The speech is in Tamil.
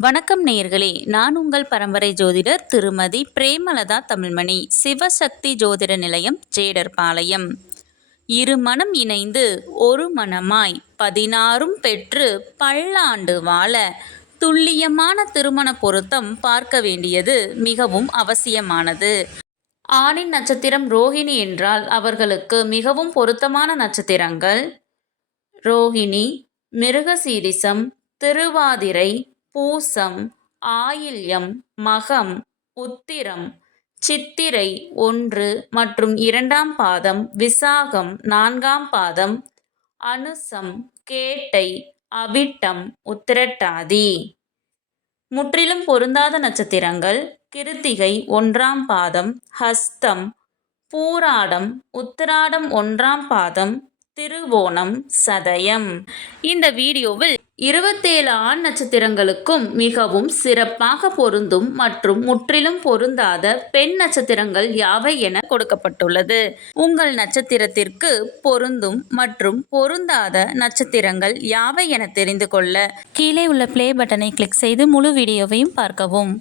வணக்கம் நேயர்களே, நான் உங்கள் பரம்பரை ஜோதிடர் திருமதி பிரேமலதா தமிழ்மணி, சிவசக்தி ஜோதிட நிலையம், ஜேடர்பாளையம். இரு மனம் இணைந்து ஒரு மனமாய் 16ம் பெற்று பல்லாண்டு வாழ துல்லியமான திருமண பொருத்தம் பார்க்க வேண்டியது மிகவும் அவசியமானது. ஆணின் நட்சத்திரம் ரோகிணி என்றால் அவர்களுக்கு மிகவும் பொருத்தமான நட்சத்திரங்கள் ரோகிணி, மிருகசீரிசம், திருவாதிரை, பூசம், ஆயில்யம், மகம், உத்திரம், சித்திரை 1 மற்றும் 2ஆம் பாதம், விசாகம் 4ஆம் பாதம், அனுசம், கேட்டை, அவிட்டம், உத்திரட்டாதி. முற்றிலும் பொருந்தாத நட்சத்திரங்கள் கிருத்திகை 1ஆம் பாதம், ஹஸ்தம், பூராடம், உத்திராடம் 1ஆம் பாதம், திருவோணம், சதயம். இந்த வீடியோவில் 27 ஆண் நட்சத்திரங்களுக்கும் மிகவும் சிறப்பாக பொருந்தும் மற்றும் முற்றிலும் பொருந்தாத பெண் நட்சத்திரங்கள் யாவை என கொடுக்கப்பட்டுள்ளது. உங்கள் நட்சத்திரத்திற்கு பொருந்தும் மற்றும் பொருந்தாத நட்சத்திரங்கள் யாவை என தெரிந்து கொள்ள கீழே உள்ள ப்ளே பட்டனை கிளிக் செய்து முழு வீடியோவையும் பார்க்கவும்.